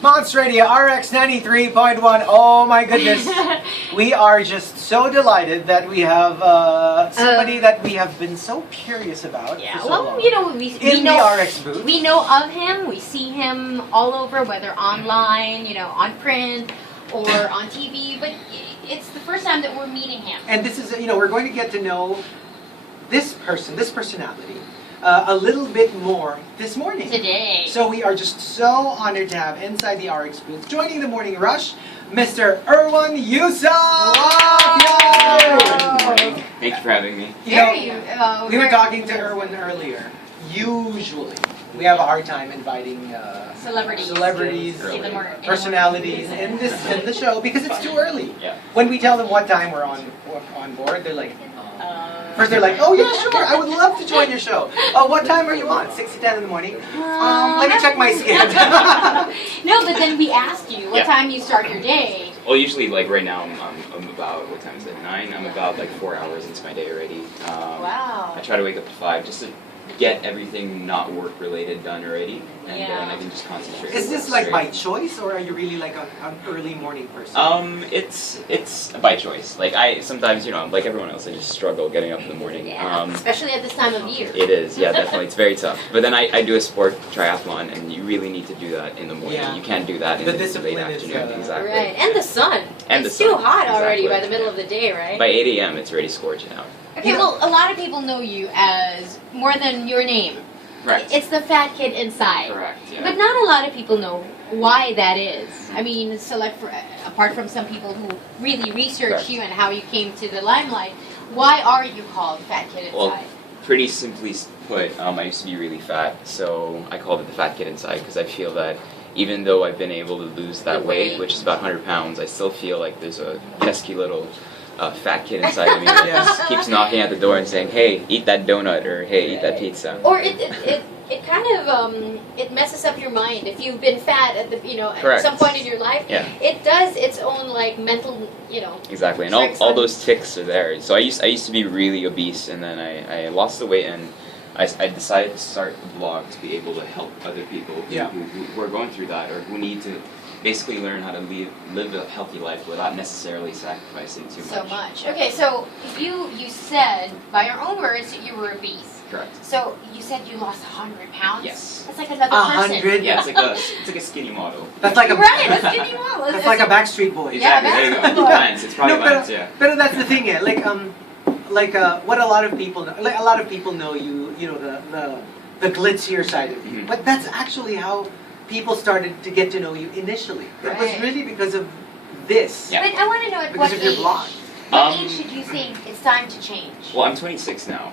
Monster Radio RX 93.1. Oh my goodness. We are just so delighted that we have somebody that we have been so curious about. Yeah, for so well, long. you know, we know the RX booth. We know of him. We see him all over, whether online, you know, on print or on TV. But it's the first time that we're meeting him. And this is, you know, we're going to get to know this person, this personality, a little bit more this morning. Today. So we are just so honored to have inside the RX booth, joining the morning rush, Mr. Erwan Heussaff! Morning. Thank you for having me. We were talking to Erwan earlier. Usually, we have a hard time inviting celebrities, personalities in the show because it's too early. Yeah. When we tell them what time we're on board, they're like, first they're like, oh yeah, sure, I would love to join your show. Oh, what time are you on? 6 to 10 in the morning? Let me check my schedule. No, but then we asked you what time you start your day. Well, usually, like right now, I'm about, what time is it, 9? I'm about like 4 hours into my day already. Wow. I try to wake up at 5 just to get everything not work related done already, and then I can just concentrate. Is this like by choice, or are you really like an early morning person? It's by choice. Like sometimes, you know, like everyone else, I just struggle getting up in the morning. Yeah, especially at this time of year. It is, yeah, definitely. It's very tough. But then I do a sport triathlon, and you really need to do that in the morning. Yeah. You can't do that in the late afternoon. Exactly. Right, and the sun. And it's the sun. too hot already Exactly. by the middle of the day, right? By 8 a.m., it's already scorching out. Okay, well, a lot of people know you as more than your name. Correct. It's the fat kid inside. Correct, yeah. But not a lot of people know why that is. I mean, apart from some people who really research you and how you came to the limelight, why are you called Fat Kid Inside? Well, pretty simply put, I used to be really fat, so I called it the Fat Kid Inside because I feel that even though I've been able to lose that weight, which is about 100 pounds, I still feel like there's a pesky little fat kid inside of me that just keeps knocking at the door and saying, "Hey, eat that donut," or "Hey, eat that pizza." Or it kind of it messes up your mind if you've been fat at Correct. some point in your life. Yeah. It does its own like mental Exactly, and all those tics are there. So I used to be really obese, and then I lost the weight, and I decided to start a blog to be able to help other people who are going through that or who need to basically learn how to live a healthy life without necessarily sacrificing too much. So much. Okay, so you said, by your own words, you were obese. Correct. So you said you lost 100 pounds? Yes. That's like another person. 100? Yeah, it's like a skinny model. That's like a Right, a skinny model. That's like a Backstreet Boys. Exactly, Yeah, there you Backstreet go. Boys. Lines, it's probably lines, But that's the thing, yeah. Like what a lot of people know, like a lot of people know you know the glitzier side of you, but that's actually how people started to get to know you initially. It was really because of this. Yeah. But I want to know at Because what of your age. blog. What age should you think it's time to change? Well, I'm 26 now.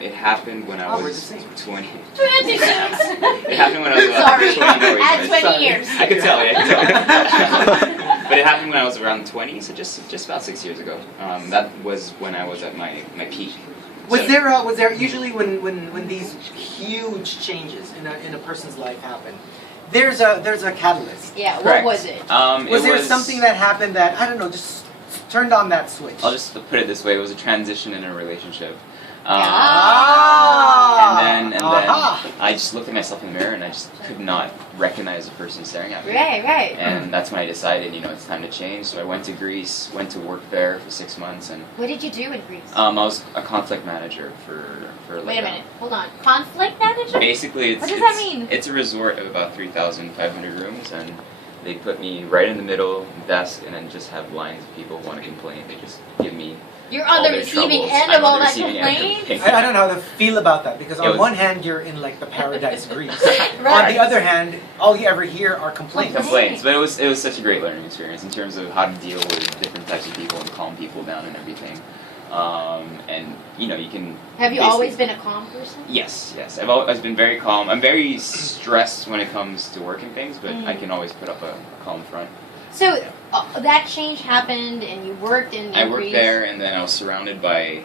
It happened when I we're the was same. 20. 26! It happened when I was Sorry, 20. add 20 years. I could tell, yeah. But it happened when I was around 20, so just about 6 years ago. That was when I was at my peak. Was there usually when these huge changes in a person's life happen, there's a catalyst. Yeah, what Correct. was it? Was there something that happened that, I don't know, just turned on that switch? I'll just put it this way: it was a transition in a relationship. And then I just looked at myself in the mirror and I just could not recognize the person staring at me. Right. And that's when I decided, it's time to change. So I went to Greece, went to work there for 6 months, and What did you do in Greece? I was a conflict manager for like Wait a minute, hold on. Conflict manager? Basically, What does that mean? It's a resort of about 3,500 rooms, and they put me right in the middle desk, and then just have lines of people who want to complain. They just give me. You're on all the their receiving troubles. end I'm of on all the that receiving end of complaints? things. I don't know how to feel about that because It on was- one hand you're in like the paradise Greece. Right. On the other hand, all you ever hear are complaints. Complaints, but it was such a great learning experience in terms of how to deal with different types of people and calm people down and everything. And you can. Have you basically- always been a calm person? Yes. I've always been very calm. I'm very stressed when it comes to work and things, but I can always put up a calm front. So that change happened and you worked in I worked Greece. there, and then I was surrounded by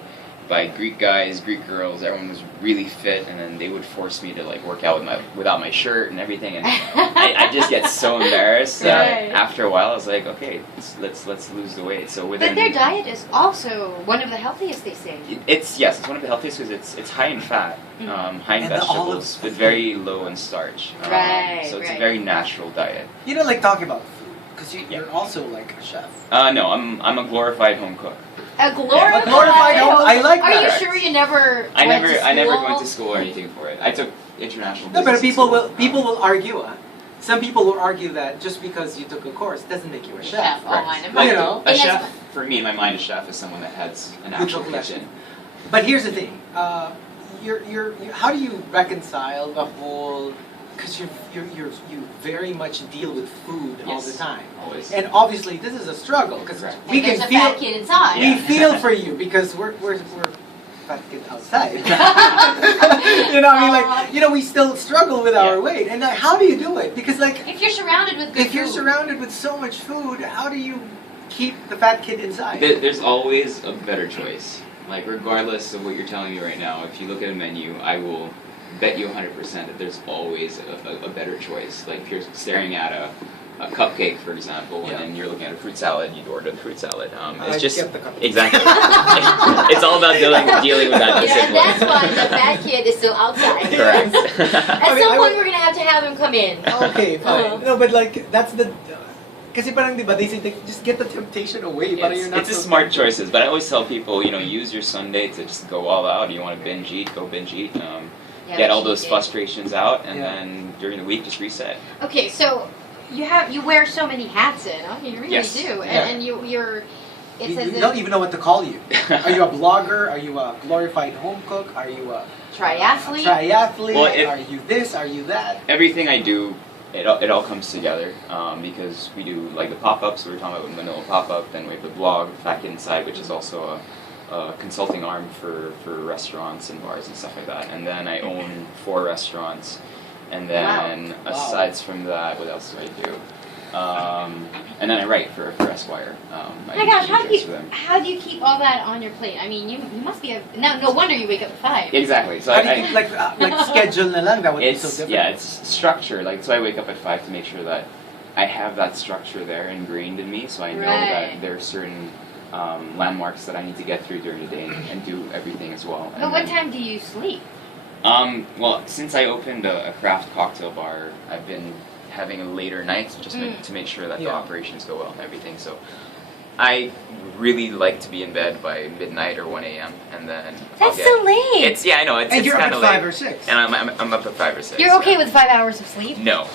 by Greek guys, Greek girls. Everyone was really fit, and then they would force me to like work out without my shirt and everything, and I just get so embarrassed that Right. after a while I was like, okay, let's lose the weight. So within But their diet is also one of the healthiest, they say. it's one of the healthiest because it's high in fat, high in And the vegetables, olives. but very low in starch. Right, So it's a right. very natural diet. You know, like talking about food, because you're also like a chef. No, I'm a glorified home cook. A glorified, A glorified home- I like Are that. you sure you never I went never to I never school? went to school or anything for it. I took international No, business. but in people school. will argue. Some people will argue that just because you took a course doesn't make you a chef. Chef, oh, Right. I know. Well, you know, A And chef, that's- for me, in my mind, a chef is someone that has an Good actual cook kitchen. But here's the thing. How do you reconcile the whole? Because you very much deal with food all the Yes, time, always. and obviously this is a struggle because Correct. we And there's can a feel fat kid inside. we Yeah. feel for you because we're fat kids outside. You know, I mean, like we still struggle with our Yeah. weight, and how do you do it? Because like If you're surrounded with good if you're food. surrounded with so much food, how do you keep the fat kid inside? There's always a better choice. Like, regardless of what you're telling me right now, if you look at a menu, I will bet you 100% that there's always a better choice. Like, if you're staring at a cupcake, for example, Yeah. and then you're looking at a fruit salad, you'd order the fruit salad. I It's just skip the cupcake. exactly. It's all about dealing with that Yeah, and discipline. that's why the fat kid is still outside. Correct. At I mean, some I point, would- we're gonna have to have him come in. Okay, fine. Uh-huh. No, but like that's the. Kasi parang diba they say just get the temptation away, but you're not. It's a so smart tempted. choices, but I always tell people, use your Sunday to just go all out. You want to binge eat, go binge eat. Yeah, Get the all those cheat day. frustrations out, and Yeah. then during the week just reset. Okay, so you wear so many hats in. Oh, you really Yes. do, and, Yeah. and you're. It You, says you it- don't even know what to call you. Are you a blogger? Are you a glorified home cook? Are you a Triathlete? triathlete? Well, if- Are you this? Are you that? Everything I do, it all comes together because we do like the pop-ups. We were talking about Manila pop-up, then we have the blog, Fat Kid Inside, which is also a consulting arm for restaurants and bars and stuff like that. And then I own 4 restaurants. And then Wow. aside from that, what else do I do? And then I write for Esquire. Oh my gosh, do things for them. how do you keep all that on your plate? I mean, you must be no wonder you wake up at 5. Exactly. So How do you I think, like schedule na lang? That would be so it's different. it's structure. Like, so I wake up at 5 to make sure that I have that structure there ingrained in me, so I know Right. that there are certain landmarks that I need to get through during the day and do everything as well. But And what then- time do you sleep? Well, since I opened a craft cocktail bar, I've been having a later night just to make sure that the Yeah. operations go well and everything. So I really like to be in bed by midnight or 1 a.m. and then I'll That's get, so late. It's I know it's And it's you're up kind at of 5 late. or 6. And I'm up at 5 or 6. You're okay yeah. with 5 hours of sleep? No.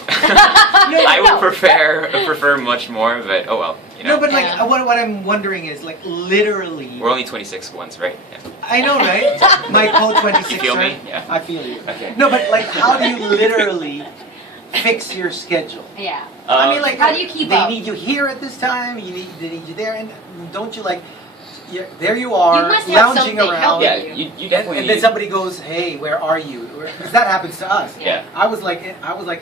No, I would no. prefer much more, but oh well. No, but like Yeah. what I'm wondering is like literally. We're only 26 once, right? Yeah. I know, right? My code 26. You feel sir. me? Yeah. I feel you. Okay. No, but like, how do you literally fix your schedule? Yeah. I mean, like, How do you keep they up? need you here at this time. They need you there, and don't you like? There you are, You must have lounging something around. helping Yeah, you. you definitely And then need- somebody goes, "Hey, where are you?" Because that happens to us. Yeah. I was like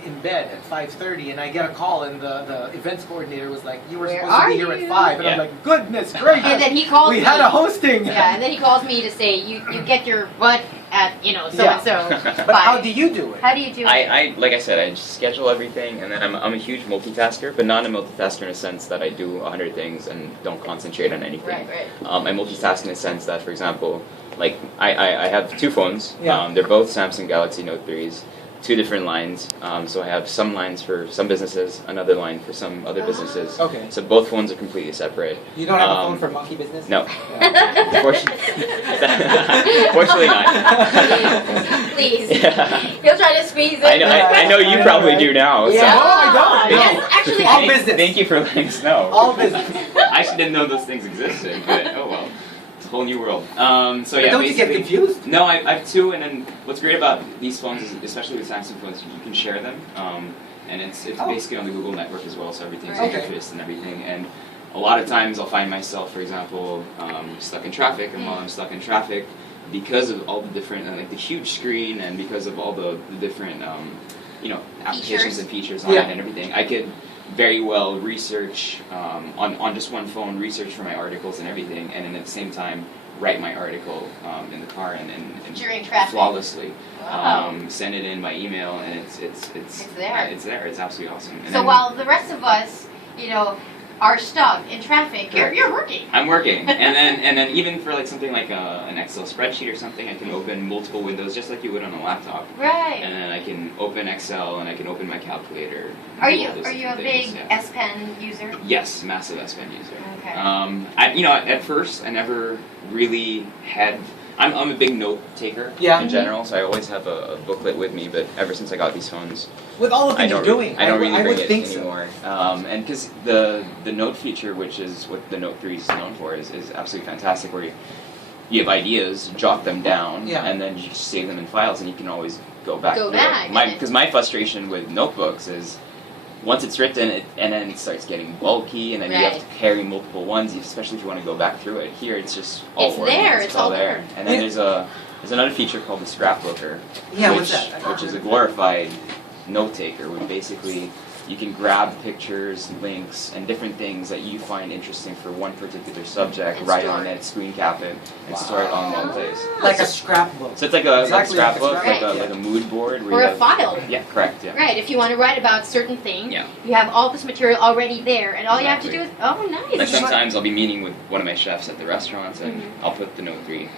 in bed at 5:30, and I get a call, and the events coordinator was like, "You were Where supposed to are be here you?" at 5," and I'm Yeah. like, "Goodness gracious!" And then he calls we me. had a hosting. Yeah, and then he calls me to say you get your butt at so Yeah. and so. But how do you do it? How do you do it? I like I said, I just schedule everything, and then I'm a huge multitasker, but not a multitasker in a sense that I do 100 things and don't concentrate on anything. Right, right. I multitask in the sense that, for example, like I have 2 phones. Yeah. They're both Samsung Galaxy Note 3s, 2 different lines. So I have some lines for some businesses, another line for some other businesses. Okay. So both phones are completely separate. You don't have a Um, phone for monkey business? No. Yeah. Fortunately not. Please. Yeah. He'll try to squeeze it. I know you Yeah, probably right. do now. Yeah. So. Oh, I don't. Yes, No. actually, All I, business. Thank you for letting us know. All business. I actually didn't know those things existed, but oh well. It's a whole new world. So But yeah, don't you get basically- confused? No, I have 2, and then what's great about these phones, is, especially with Samsung phones, you can share them, and it's Oh. basically on the Google network as well, so everything's Right. interfaced and everything. And a lot of times I'll find myself, for example, stuck in traffic, and while I'm stuck in traffic, because of all the different, like the huge screen, and because of all the different, applications Features. and features on Yeah. it and everything, I could very well research on just one phone, research for my articles and everything, and then at the same time write my article in the car and During traffic. flawlessly. Wow. Send it in by email, and it's there. It's there. It's absolutely awesome. And So then while the rest of us, you know, are stuck in traffic, you're working. I'm working, and then even for like something like an Excel spreadsheet or something, I can open multiple windows just like you would on a laptop. Right. And then I can open Excel and I can open my calculator. and Are do you all those a different big things, yeah. S Pen user? Yes, massive S Pen user. Okay. At first I never really had. I'm a big note taker Yeah. in general, so I always have a booklet with me. But ever since I got these phones, With all the I things don't you're doing, I don't really I bring would it think so. anymore. And because the note feature, which is what the Note 3 is known for, is absolutely fantastic. Where you have ideas, jot them down, Yeah. and then you just save them in files, and you can always go back. Go through back, it. Because my frustration with notebooks is, once it's written, and then it starts getting bulky, and then you have Right. to carry multiple ones, especially if you want to go back through it. Here, it's just all It's organized, there, it's all there. And then Yeah. there's another feature called the scrapbooker, Yeah, which, what's that? which is a glorified note taker, where basically you can grab pictures, links, and different things that you find interesting for one particular subject, And write store on it. it, screen cap it, and store it on one place. Like a scrapbook. So it's like a Exactly like a scrapbook, scrapbook, like a mood board. Where Or you a have, file. Yeah, correct. Yeah. Right, if you want to write about certain thing, Yeah. you have all this material already there, and all you have to do is, oh, Like nice. sometimes I'll be meeting with one of my chefs at the restaurants, and Mhm. I'll put the Note 3,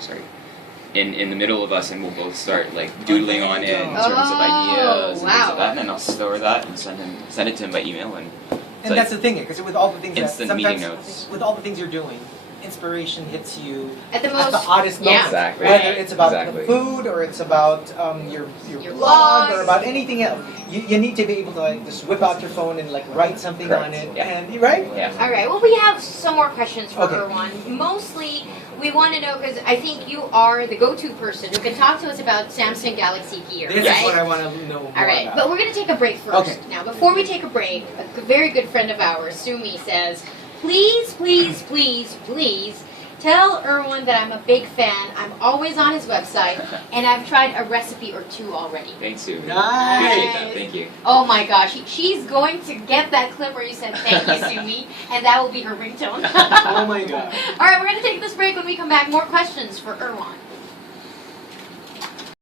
in the middle of us, and we'll both start like doodling on it in terms of ideas and things wow. like that, and then I'll store that and send it to him by email, and And that's the thing, because with all the things that instant meeting sometimes, notes. with all the things you're doing, inspiration hits you At the at most, the oddest yeah. moments. Exactly. Whether Right. it's about Exactly. the food, or it's about your Your blog, blog. or about anything else. You need to be able to like just whip out your phone and like write something Correct. on it, Yeah. and right? Yeah. All right. Well, we have some more questions for Okay. Erwan. Mostly, we want to know because I think you are the go-to person who can talk to us about Samsung Galaxy Gear, This right? is what I want to know more All right, about. but we're going to take a break first. Okay. Now, before we take a break, a very good friend of ours, Sumi, says, please, please, please, please tell Erwan that I'm a big fan. I'm always on his website, and I've tried a recipe or two already. Thanks, Sue. Nice. Appreciate that. Thank you. Oh my gosh, she's going to get that clip where you said thank you, Sumi, and that will be her ringtone. Oh my god. All right, we're going to take this break. When we come back, more questions for Erwan.